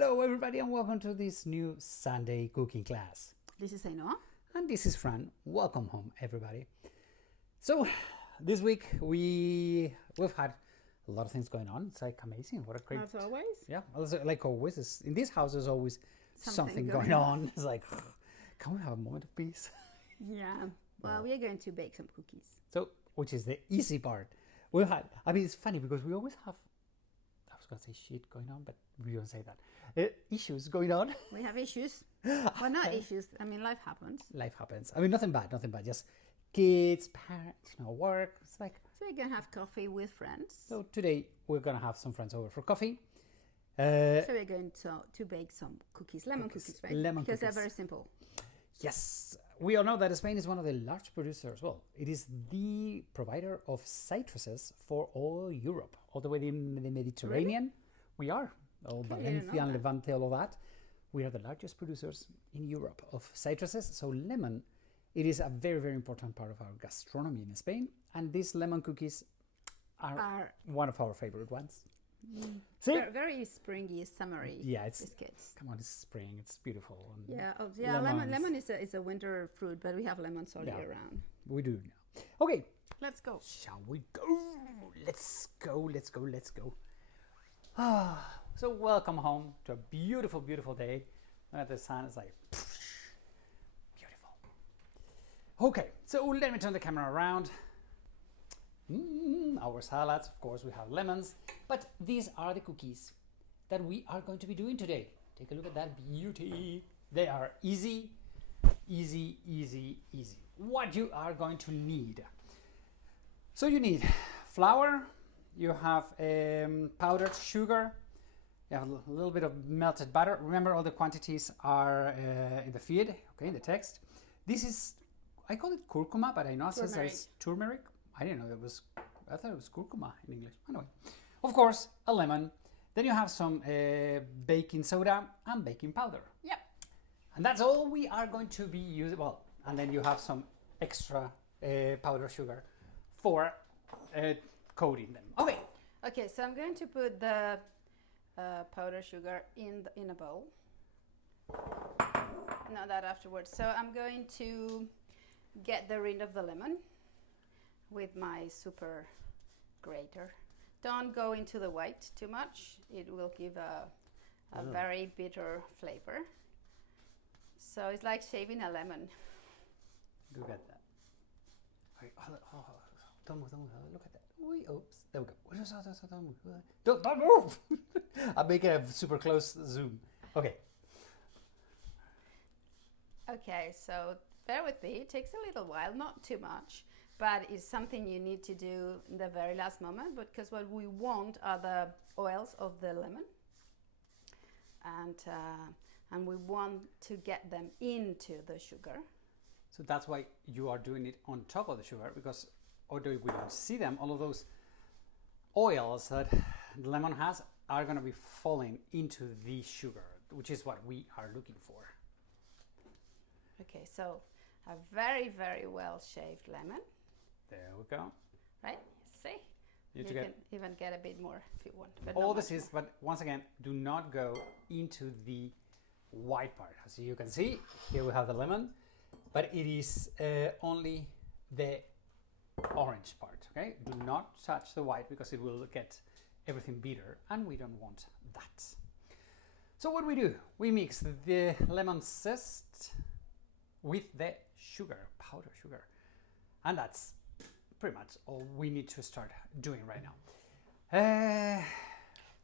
Hello everybody and welcome to this new Sunday cooking class. This is Ainhoa. And this is Fran. Welcome home everybody. So this week we've had a lot of things going on. It's like amazing. What a great... As always. Yeah, like always. In this house there's always something going on. It's like, can we have a moment of peace? Yeah. Well, we are going to bake some cookies. So, which is the easy part. It's funny because we always have, I was going to say shit going on, but we don't say that. Issues going on. We have issues. Well, not issues. I mean, life happens. Life happens. I mean, nothing bad. Just kids, parents, work. It's like... So we're going to have coffee with friends. So today we're going to have some friends over for coffee. So we're going to bake some cookies. Lemon cookies, right? Lemon because cookies. They're very simple. Yes. We all know that Spain is one of the large producers. Well, it is the provider of citruses for all Europe, all the way in the Mediterranean. Really? We are. All Valencia and Levante, all of that. We are the largest producers in Europe of citruses. So lemon, it is a very, very important part of our gastronomy in Spain. And these lemon cookies are one of our favorite ones. See? Very springy, summery biscuits. Come on, it's spring. It's beautiful. Lemon is a winter fruit, but we have lemons all year round. We do now. Okay. Let's go. Shall we go? Let's go. So welcome home to a beautiful, beautiful day. The sun is like beautiful. Okay, so let me turn the camera around. Our salads, of course, we have lemons, but these are the cookies that we are going to be doing today. Take a look at that beauty. They are easy. What you are going to need. So you need flour, you have powdered sugar, you have a little bit of melted butter. Remember, all the quantities are in the feed, okay, in the text. This is, I call it curcuma, but I know it says turmeric. I didn't know I thought it was curcuma in English. Anyway, of course, a lemon. Then you have some baking soda and baking powder. Yep. And that's all we are going to be using. Well, and then you have some extra powdered sugar for coating them. Okay, so I'm going to put the powdered sugar in a bowl. Not that afterwards. So I'm going to get rid of the lemon with my super grater. Don't go into the white too much. It will give a very bitter flavor. So it's like shaving a lemon. Look at that. Don't move. Look at that. Oops. There we go. Don't move. I'll make a super close zoom. Okay. Okay, so bear with me. It takes a little while, not too much, but it's something you need to do in the very last moment, because what we want are the oils of the lemon, and we want to get them into the sugar. So that's why you are doing it on top of the sugar, because although we don't see them, all of those oils that the lemon has are going to be falling into the sugar, which is what we are looking for. Okay, so a very, very well shaved lemon. There we go. Right? See? You can even get a bit more if you want. But all this is, but once again, do not go into the white part. As you can see, here we have the lemon, but it is only the orange part, okay? Do not touch the white because it will get everything bitter, and we don't want that. So what do? We mix the lemon zest with the sugar, powdered sugar, and that's pretty much all we need to start doing right now.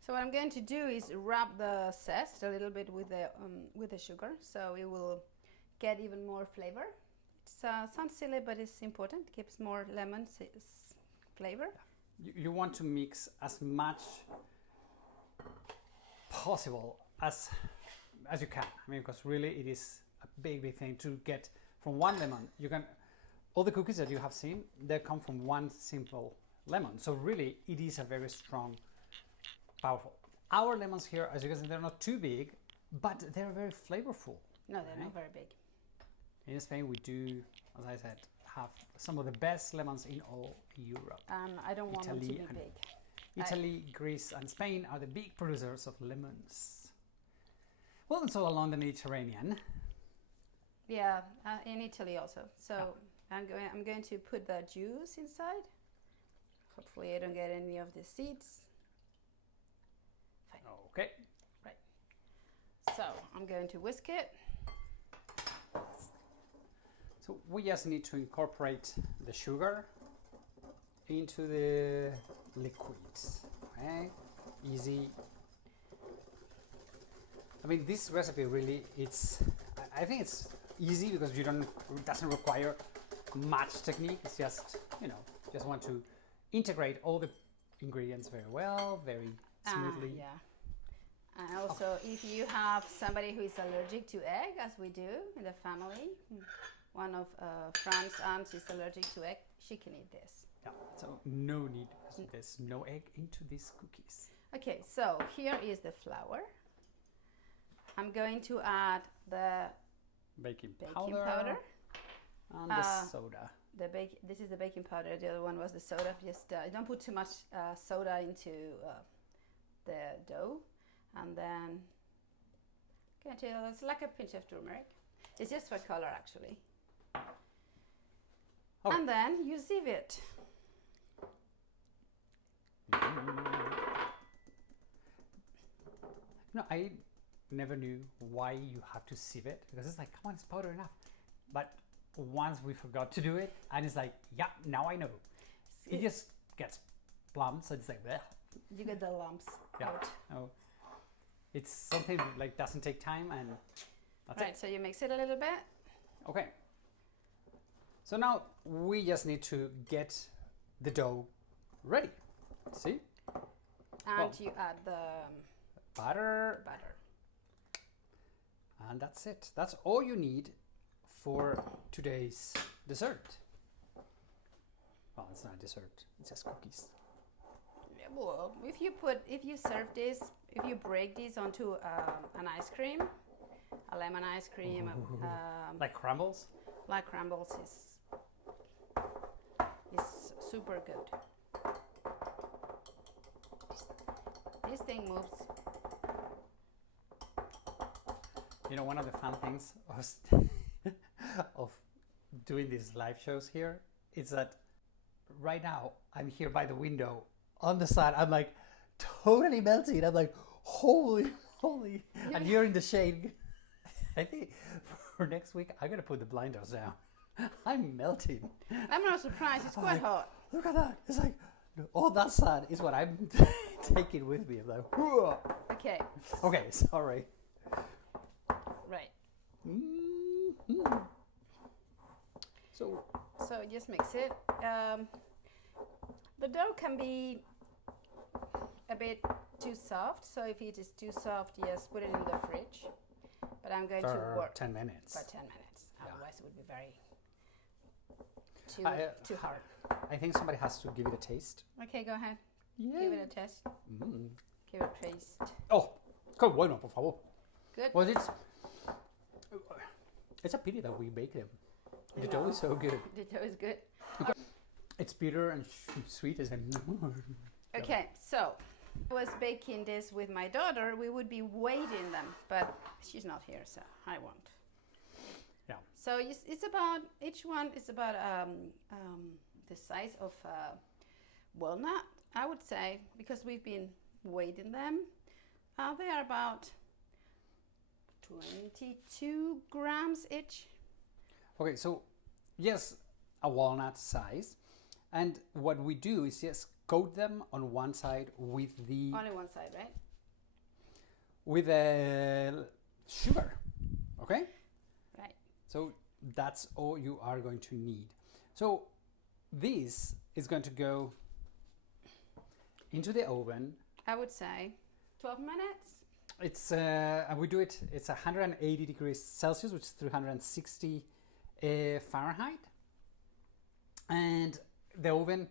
So what I'm going to do is rub the zest a little bit with the sugar, so it will get even more flavor. It sounds silly, but it's important. It gives more lemon flavor. You want to mix as much possible as you can. I mean, because really it is a big thing to get from one lemon. All the cookies that you have seen, they come from one simple lemon. So really, it is a very strong, powerful. Our lemons here, as you can see, they're not too big, but they're very flavorful. No, they're not very big. In Spain, we do, as I said, have some of the best lemons in all Europe. I don't want them to be big. Italy, Greece, and Spain are the big producers of lemons. Well, it's all along the Mediterranean. Yeah, in Italy also. So I'm going to put the juice inside. Hopefully I don't get any of the seeds. Fine. Okay. Right. So I'm going to whisk it. So we just need to incorporate the sugar into the liquids. Okay, easy. I mean, this recipe really, I think it's easy because it doesn't require much technique. It's just, just want to integrate all the ingredients very well, very smoothly. Yeah. And also, if you have somebody who is allergic to egg, as we do in the family, one of Fran's aunts is allergic to egg, she can eat this. Yeah, so no need, there's no egg into these cookies. Okay, so here is the flour. I'm going to add the baking powder and the soda. This is the baking powder. The other one was the soda. Just don't put too much soda into the dough, and then it's like a pinch of turmeric. It's just for color, actually. Okay. And then you sieve it. No, I never knew why you have to sieve it, because it's like, come on, it's powder enough. But once we forgot to do it, and it's like, yeah, now I know. It just gets plump, so it's like, bleh. You get the lumps out. Oh, it's something like doesn't take time, and that's it. Right, so you mix it a little bit. Okay. So now we just need to get the dough ready. See? And you add the butter. And that's it. That's all you need for today's dessert. Well, it's not dessert. It's just cookies. Yeah, well, if you break this onto an ice cream, a lemon ice cream, like crumbles. Like crumbles is super good. This thing moves. One of the fun things of doing these live shows here is that right now I'm here by the window on the side. I'm like totally melting. I'm like, holy. Yeah. And you're in the shade. I think for next week, I'm going to put the blinders down. I'm melting. I'm not surprised. It's quite hot. Look at that. It's like, all that sun is what I'm taking with me. I'm like, whoa. Okay. Okay, sorry. Right. Mm-hmm. So just mix it. The dough can be a bit too soft. So if it is too soft, yes, put it in the fridge. But I'm going to work 10 minutes. For 10 minutes. Otherwise, it would be very too hard. I think somebody has to give it a taste. Okay, go ahead. Yeah. Give it a test. Give it a taste. Oh, qué bueno, por favor. Good. Well, it's a pity that we bake them. The dough is so good. The dough is good. Okay. It's bitter and sweet as Okay, so I was baking this with my daughter. We would be weighting them, but she's not here, so I won't. Yeah. So it's about, each one is about the size of walnut, I would say, because we've been weighting them. They are about 22 grams each. Okay, so yes, a walnut size. And what we do is just coat them on one side with the... Only one side, right? With sugar, okay? Right. So that's all you are going to need. So this is going to go into the oven. I would say 12 minutes. It's and we do it. It's 180 degrees Celsius, which is 360 Fahrenheit. And the oven,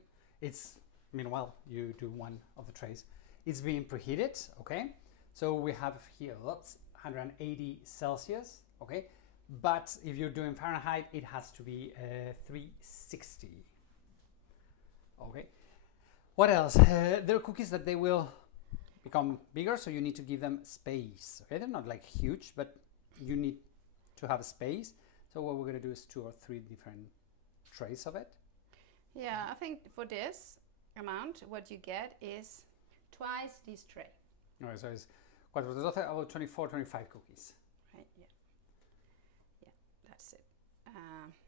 meanwhile you do one of the trays. It's being preheated. Okay, so we have here 180 Celsius. Okay, but if you're doing Fahrenheit, it has to be 360. Okay. What else? There are cookies that they will become bigger, so you need to give them space. Okay, they're not like huge, but you need to have a space. So what we're going to do is 2 or 3 different trays of it. Yeah, I think for this amount, what you get is twice this tray. Okay, so it's about 24, 25 cookies. Right, yeah. Yeah, that's it. And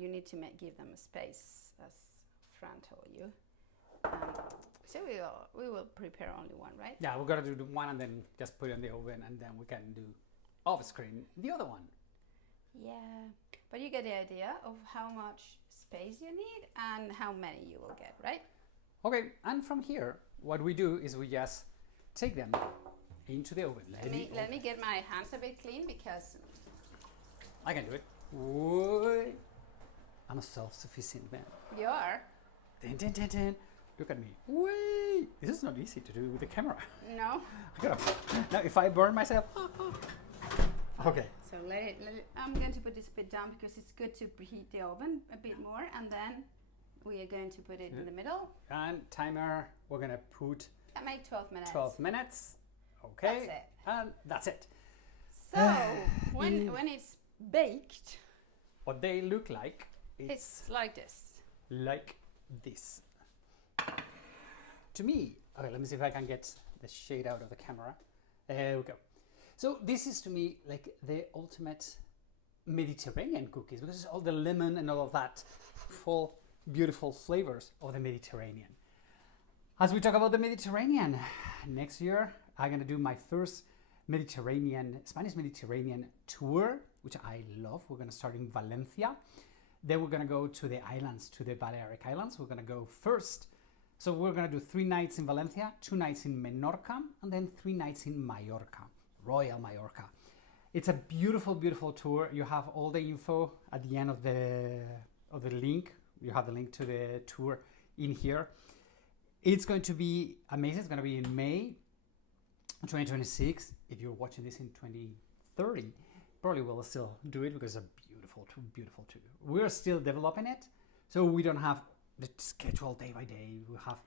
you need to give them a space, as Fran told you. So we will prepare only one, right? Yeah, we're going to do the one and then just put it in the oven, and then we can do off screen the other one. Yeah, but you get the idea of how much space you need and how many you will get, right? Okay, and from here, what we do is we just take them into the oven. Let me get my hands a bit clean because I can do it. Whoa. I'm a self-sufficient man. you are. Dun, dun, dun, dun. Look at me. Wait, this is not easy to do with the camera. No. Now, if I burn myself. Okay. So let it. I'm going to put this bit down because it's good to preheat the oven a bit more, and then we are going to put it in the middle. And timer, we're gonna put. I make 12 minutes. 12 minutes. Okay. That's it. And that's it. So when it's baked, what they look like, it's like this. Like this. To me, okay, let me see if I can get the shade out of the camera. There we go. So this is to me like the ultimate Mediterranean cookies, because it's all the lemon and all of that full beautiful flavors of the Mediterranean. As we talk about the Mediterranean, next year I'm gonna do my first Spanish Mediterranean tour, which I love. We're gonna start in Valencia. Then we're gonna go to the islands, to the Balearic Islands. We're gonna go first. So we're gonna do 3 nights in Valencia, 2 nights in Menorca, and then 3 nights in Mallorca, Royal Mallorca. It's a beautiful, beautiful tour. You have all the info at the end of the link. You have the link to the tour in here. It's going to be amazing. It's going to be in May 2026. If you're watching this in 2030, probably we'll still do it because it's a beautiful tour. We're still developing it, so we don't have the schedule day by day. We have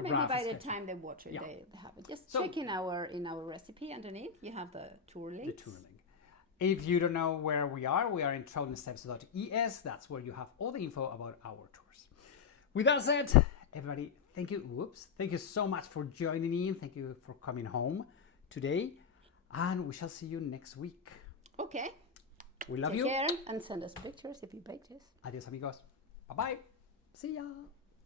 maybe by the time they watch it, they have it. Just check in our recipe underneath. You have the tour links. The tour link. If you don't know where we are in triathlonsteps.es. That's where you have all the info about our tours. With that said, everybody, thank you. Thank you so much for joining in. Thank you for coming home today, and we shall see you next week. Okay. We love you. Take care and send us pictures if you baked this. Adios, amigos. Bye bye. See ya.